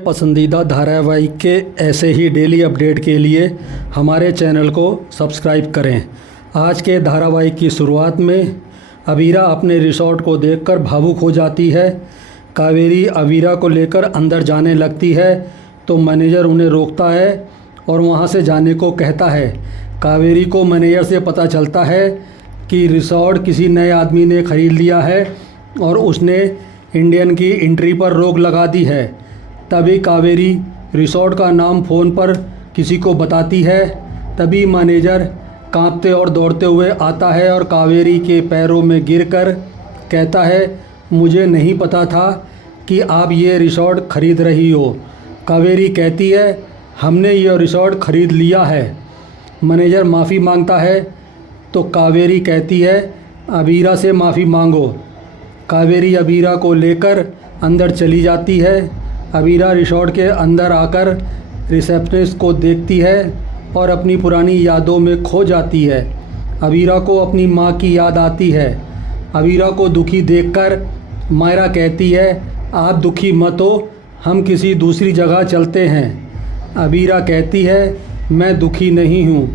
पसंदीदा धारावाहिक के ऐसे ही डेली अपडेट के लिए हमारे चैनल को सब्सक्राइब करें। आज के धारावाहिक की शुरुआत में अबीरा अपने रिसॉर्ट को देखकर भावुक हो जाती है। कावेरी अबीरा को लेकर अंदर जाने लगती है तो मैनेजर उन्हें रोकता है और वहां से जाने को कहता है। कावेरी को मैनेजर से पता चलता है कि रिसॉर्ट किसी नए आदमी ने ख़रीद लिया है और उसने इंडियन की एंट्री पर रोक लगा दी है। तभी कावेरी रिसॉर्ट का नाम फ़ोन पर किसी को बताती है। तभी मैनेजर कांपते और दौड़ते हुए आता है और कावेरी के पैरों में गिरकर कहता है, मुझे नहीं पता था कि आप ये रिसॉर्ट ख़रीद रही हो। कावेरी कहती है, हमने ये रिसॉर्ट ख़रीद लिया है। मैनेजर माफ़ी मांगता है तो कावेरी कहती है, अबीरा से माफ़ी मांगो। कावेरी अबीरा को लेकर अंदर चली जाती है। अबीरा रिसॉर्ट के अंदर आकर रिसेप्शनिस्ट को देखती है और अपनी पुरानी यादों में खो जाती है। अबीरा को अपनी माँ की याद आती है। अबीरा को दुखी देखकर मायरा कहती है, आप दुखी मत हो, हम किसी दूसरी जगह चलते हैं। अबीरा कहती है, मैं दुखी नहीं हूँ।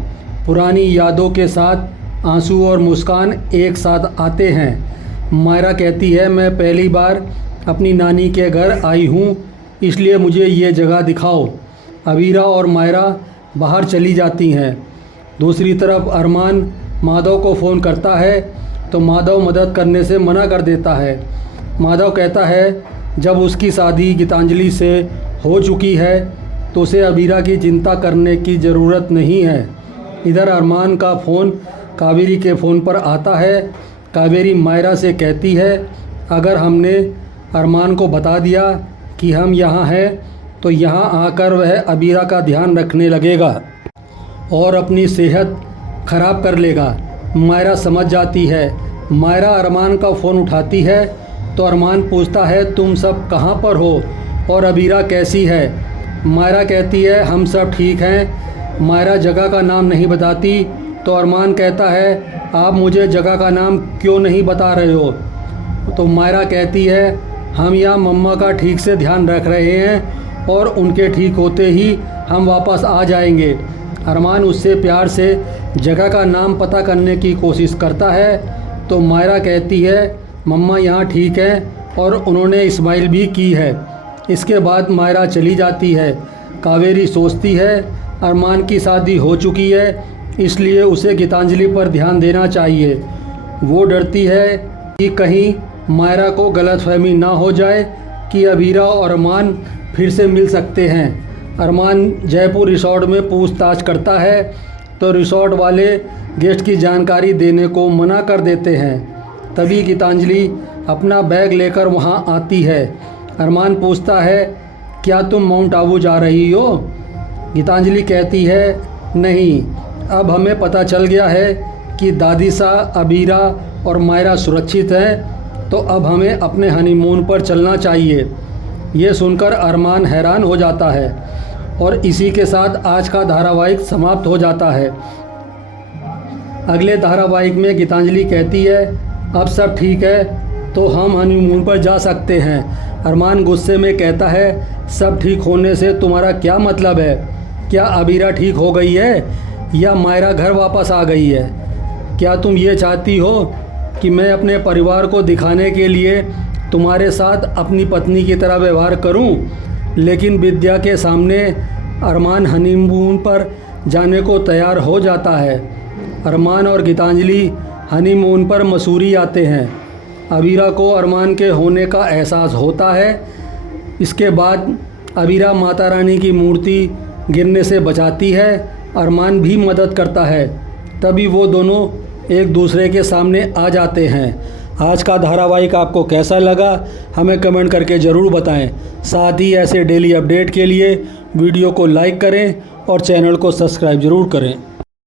पुरानी यादों के साथ आंसू और मुस्कान एक साथ आते हैं। मायरा कहती है, मैं पहली बार अपनी नानी के घर आई हूँ, इसलिए मुझे ये जगह दिखाओ। अबीरा और मायरा बाहर चली जाती हैं। दूसरी तरफ अरमान माधव को फ़ोन करता है तो माधव मदद करने से मना कर देता है। माधव कहता है, जब उसकी शादी गीतांजलि से हो चुकी है तो उसे अबीरा की चिंता करने की ज़रूरत नहीं है। इधर अरमान का फ़ोन कावेरी के फ़ोन पर आता है। कावेरी मायरा से कहती है, अगर हमने अरमान को बता दिया कि हम यहाँ हैं तो यहाँ आकर वह अबीरा का ध्यान रखने लगेगा और अपनी सेहत ख़राब कर लेगा। मायरा समझ जाती है। मायरा अरमान का फ़ोन उठाती है तो अरमान पूछता है, तुम सब कहाँ पर हो और अबीरा कैसी है? मायरा कहती है, हम सब ठीक हैं। मायरा जगह का नाम नहीं बताती तो अरमान कहता है, आप मुझे जगह का नाम क्यों नहीं बता रहे हो? तो मायरा कहती है, हम यहाँ मम्मा का ठीक से ध्यान रख रहे हैं और उनके ठीक होते ही हम वापस आ जाएंगे। अरमान उससे प्यार से जगह का नाम पता करने की कोशिश करता है तो मायरा कहती है, मम्मा यहाँ ठीक है और उन्होंने स्माइल भी की है। इसके बाद मायरा चली जाती है। कावेरी सोचती है, अरमान की शादी हो चुकी है इसलिए उसे गीतांजलि पर ध्यान देना चाहिए। वो डरती है कि कहीं मायरा को गलतफहमी ना हो जाए कि अबीरा और अरमान फिर से मिल सकते हैं। अरमान जयपुर रिसॉर्ट में पूछताछ करता है तो रिसॉर्ट वाले गेस्ट की जानकारी देने को मना कर देते हैं। तभी गीतांजलि अपना बैग लेकर वहां आती है। अरमान पूछता है, क्या तुम माउंट आबू जा रही हो? गीतांजलि कहती है, नहीं, अब हमें पता चल गया है कि दादीसा, अबीरा और मायरा सुरक्षित हैं तो अब हमें अपने हनीमून पर चलना चाहिए। ये सुनकर अरमान हैरान हो जाता है और इसी के साथ आज का धारावाहिक समाप्त हो जाता है। अगले धारावाहिक में गीतांजलि कहती है, अब सब ठीक है तो हम हनीमून पर जा सकते हैं। अरमान गुस्से में कहता है, सब ठीक होने से तुम्हारा क्या मतलब है? क्या अबीरा ठीक हो गई है या मायरा घर वापस आ गई है? क्या तुम ये चाहती हो कि मैं अपने परिवार को दिखाने के लिए तुम्हारे साथ अपनी पत्नी की तरह व्यवहार करूं? लेकिन विद्या के सामने अरमान हनीमून पर जाने को तैयार हो जाता है। अरमान और गीतांजलि हनीमून पर मसूरी आते हैं। अबीरा को अरमान के होने का एहसास होता है। इसके बाद अबीरा माता रानी की मूर्ति गिरने से बचाती है। अरमान भी मदद करता है। तभी वो दोनों एक दूसरे के सामने आ जाते हैं। आज का धारावाहिक आपको कैसा लगा हमें कमेंट करके ज़रूर बताएं। साथ ही ऐसे डेली अपडेट के लिए वीडियो को लाइक करें और चैनल को सब्सक्राइब ज़रूर करें।